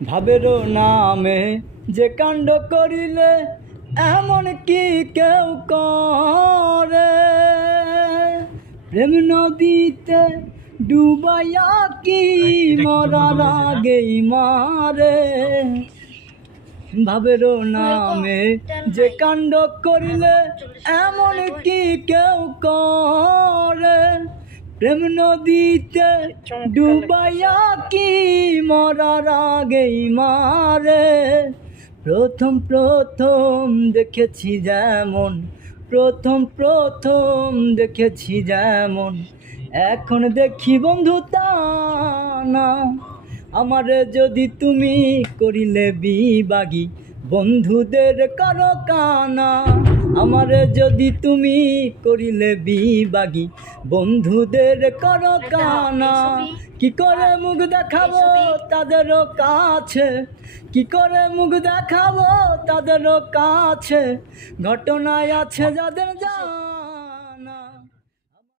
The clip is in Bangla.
ভাবেরও নামে যে কাণ্ড করিলে এমন কি কেউ করে, প্রেম নদীতে ডুবাইয়া কি মরার আগেই মারে। ভাবেরও নামে যে কাণ্ড করিলে এমন কি কেউ করে, প্রেম নদীতে ডুবাইয়া কি মরার আগেই মারে। প্রথম প্রথম দেখেছি যেমন, প্রথম প্রথম দেখেছি যেমন, এখন দেখি বন্ধু তা না। আমারে যদি তুমি করিলে বিবাগী, বন্ধুদের করো কানা। আমারে যদি তুমি করিলে বিবাগী, বন্ধুদের করো কানা। কি করে মুখ দেখাবো তাদেরও কাছে, কি করে মুখ দেখাবো তাদেরও কাছে, ঘটনায় আছে যাদের জানা।